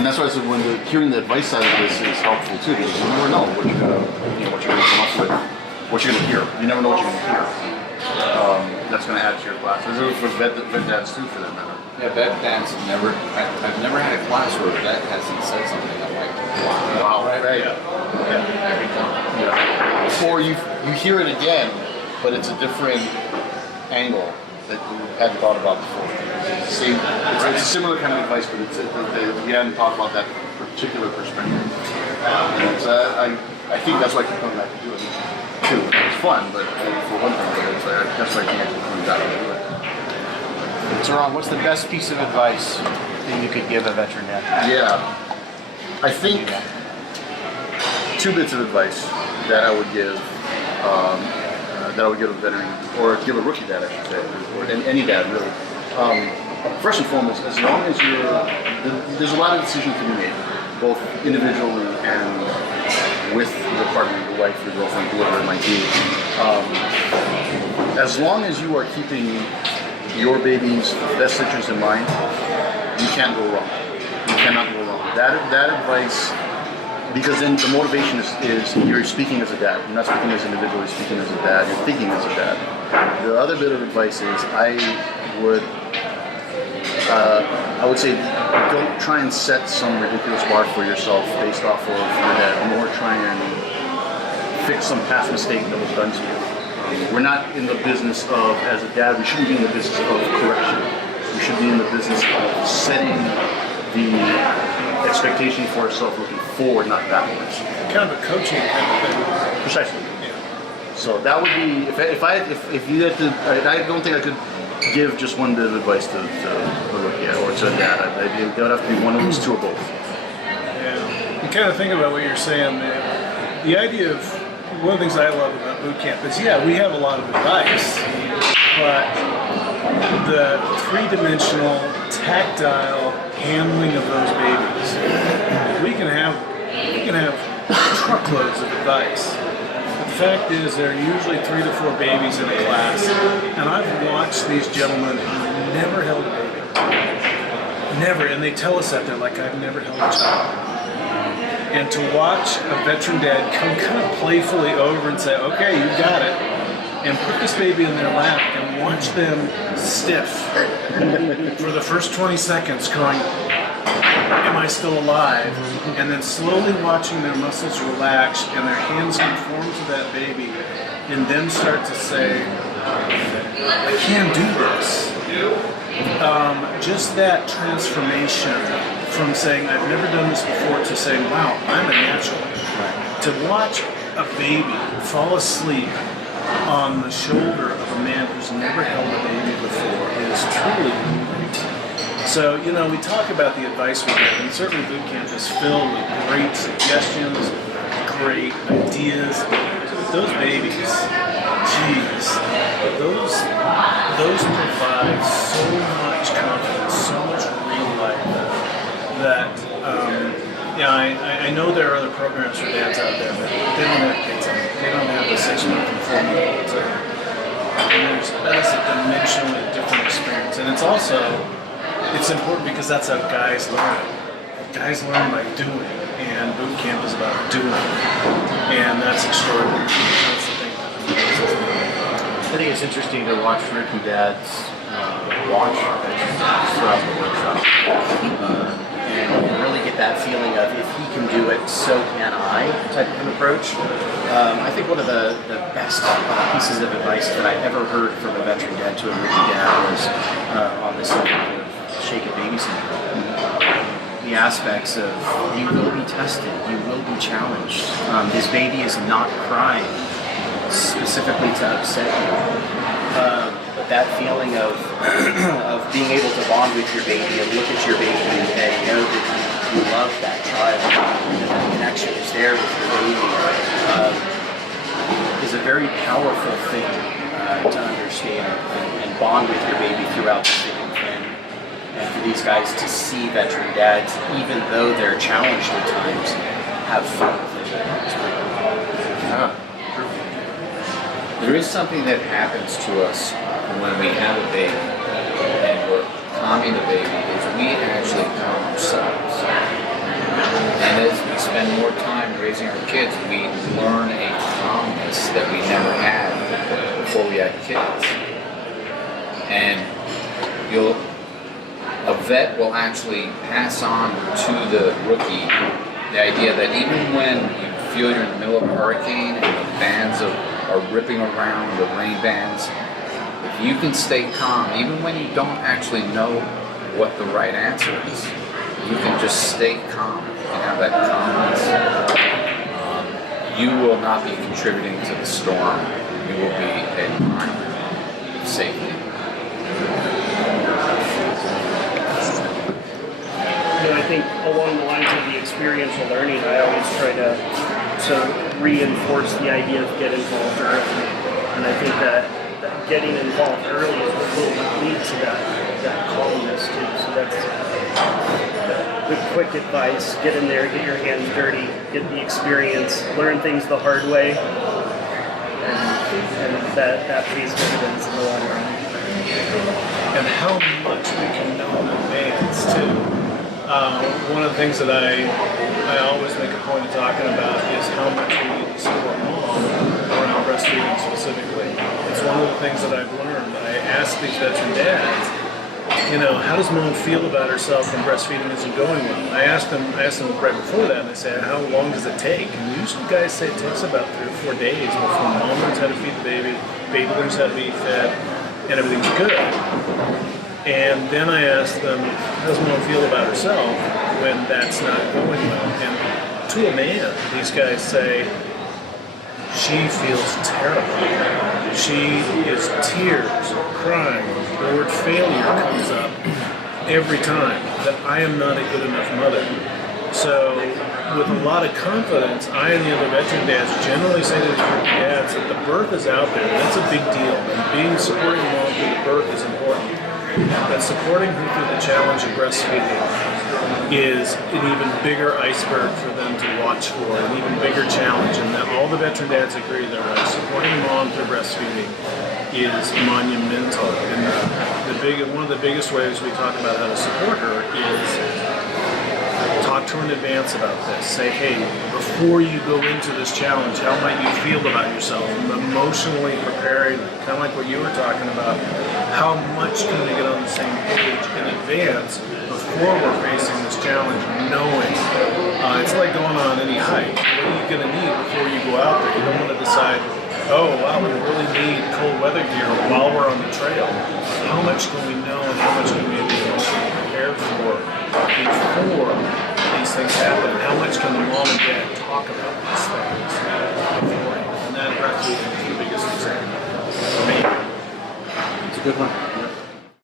And that's why I said hearing the advice side of this is helpful too, because you never know what you're gonna come up with, what you're gonna hear. You never know what you're gonna hear. That's gonna add to your class. This is for vet dads too, for that matter. Yeah, vet dads I've never had a class where a vet hasn't said something I'm like, wow, right? Yeah. Every time. Yeah. Or you hear it again, but it's a different angle that you hadn't thought about before. It's a similar kind of advice, but we hadn't thought about that particular perspective. And I think that's why I keep coming back to do it too. It's fun, but for one thing, that's why I keep coming back to do it. So Ron, what's the best piece of advice that you could give a veteran dad? Yeah, I think 2 bits of advice that I would give a veteran, or give a rookie dad, I should say, or any dad really. First and foremost, as long as there's a lot of decisions to be made, both individually and with your partner, your wife, your girlfriend, whoever it might be. As long as you are keeping your baby's best interests in mind, you can't go wrong. You cannot go wrong. That advice, because then the motivation is you're speaking as a dad. You're not speaking as an individual, you're speaking as a dad. You're thinking as a dad. The other bit of advice is I would say don't try and set some ridiculous bar for yourself based off of your dad, more try and fix some past mistake that was done to you. We're not in the business of, as a dad, we shouldn't be in the business of correction. We should be in the business of setting the expectation for ourselves looking forward, not backwards. Kind of a coaching kind of thing. Precisely. Yeah. So that would be, if you had to, I don't think I could give just one bit of advice to a rookie or to a dad. It would have to be one of those 2 or both. Yeah. You kind of think about what you're saying, man. The idea of, one of the things I love about boot camp is, yeah, we have a lot of advice, but the 3-dimensional, tactile handling of those babies, we can have truckloads of advice. But the fact is, there are usually 3 to 4 babies in a class, and I've watched these gentlemen who never held a baby. Never, and they tell us that, they're like, I've never held a child. And to watch a veteran dad come kind of playfully over and say, okay, you got it, and put this baby in their lap and watch them stiff for the first 20 seconds going, am I still alive? And then slowly watching their muscles relax and their hands conform to that baby, and then start to say, I can do this. Just that transformation from saying, I've never done this before, to saying, wow, I'm a natural. Right. To watch a baby fall asleep on the shoulder of a man who's never held a baby before is truly moving. So, we talk about the advice we get, and certainly boot camp is filled with great suggestions, great ideas. Those babies, geez, those provide so much confidence, so much real life that, I know there are other programs for dads out there, but they don't have kids on it. They don't have the 6-month and 4-month olds. And that is a dimensionally different experience. And it's important because that's how guys learn. Guys learn by doing, and boot camp is about doing. And that's extraordinary. That's the thing. I think it's interesting to watch rookie dads watch veteran dads throughout the workshop. And really get that feeling of, if he can do it, so can I type of an approach. I think one of the best pieces of advice that I ever heard from a veteran dad to a rookie dad was on this subject of shaken baby syndrome. The aspects of, you will be tested, you will be challenged. This baby is not crying specifically to upset you. But that feeling of being able to bond with your baby and look at your baby and know that you love that child and that the connection is there with your baby is a very powerful thing to understand and bond with your baby throughout the thing. And for these guys to see veteran dads, even though they're challenged at times, have fun with it. Yeah. There is something that happens to us when we have a baby and we're calming the baby, is we actually calm ourselves. raising our kids, we learn a calmness that we never had before we had kids. And a vet will actually pass on to the rookie the idea that even when you feel you're in the middle of a hurricane and the bands are ripping around, the rain bands, if you can stay calm, even when you don't actually know what the right answer is, you can just stay calm and have that calmness. You will not be contributing to the storm. You will be a part of safety. And I think along the lines of the experiential learning, I always try to reinforce the idea of get involved early. And I think that getting involved early is what will lead to that calmness too. So that's the quick advice. Get in there, get your hands dirty, get the experience, learn things the hard way, and that pays dividends in the long run. And how much we can know in advance too. One of the things that I always make a point of talking about is how much we need to support mom around breastfeeding specifically. It's one of the things that I've learned. I ask these veteran dads, how does mom feel about herself when breastfeeding isn't going well? I asked them right before that, and I said, how long does it take? And usually guys say it takes about 3 or 4 days before mom learns how to feed the baby learns how to be fed, and everything's good. And then I asked them, how does mom feel about herself when that's not going well? And to a man, these guys say, she feels terrible. She is tears, crying. The word failure comes up every time, that I am not a good enough mother. So with a lot of confidence, I and the other veteran dads generally say to these dads that the birth is out there. That's a big deal. And supporting mom through the birth is important. But supporting her through the challenge of breastfeeding is an even bigger iceberg for them to watch for, an even bigger challenge. And that all the veteran dads agree that supporting mom through breastfeeding is monumental. And one of the biggest ways we talk about how to support her is talk to her in advance about this. Say, hey, before you go into this challenge, how might you feel about yourself? And emotionally preparing, kind of like what you were talking about, how much can we get on the same page in advance before we're facing this challenge, knowing it's like going on any hike. What are you going to need before you go out there? You don't want to decide, oh, wow, we really need cold weather gear while we're on the trail. How much can we know and how much can we be emotionally prepared for before these things happen? And how much can the mom and dad talk about these things beforehand? And that breastfeeding is the biggest example for me. It's a good one.